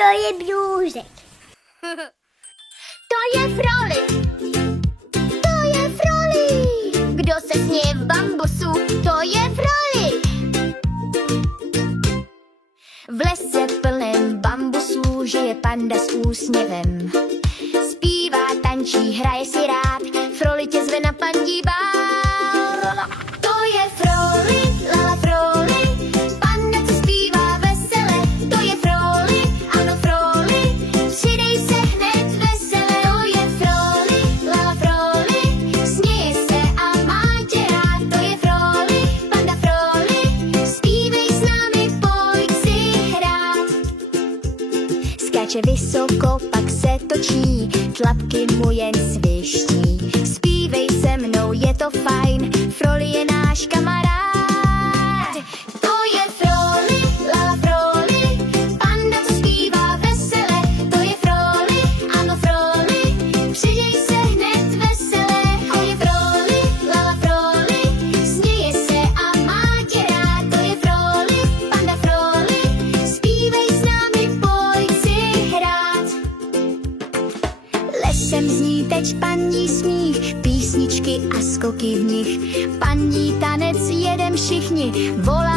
To je brůzek. To je Froli. To je Froli. Kdo se směje v bambusu, to je Froli. V lese plném bambusů žije panda s úsměvem. Zpívá, tančí, hraje si rád, Froli tě zve na pandí bál. To je Froli, lala Froli, panda, co zpívá vesele. To je Froli, ano Froli, přidej se hned vesele. To je Froli, lala Froli, směje se a má tě rád. To je Froli, panda Froli, zpívej s námi, pojď si hrát. Skáče vysoko, pak se točí, tlapky mu jen sviští. Zpívej se mnou, je to fajn, Froli je náš kamarád. To je Froli, lala Froli, panda, co zpívá vesele. To je Froli, ano Froli, přidej se hned vesele. To je Froli, lala Froli, směje se a má tě rád. To je Froli, panda Froli, zpívej s námi, pojď si hrát. Lesem zní teď pandí smích, písničky a skoky v nich. Pandí tanec jedem všichni, volá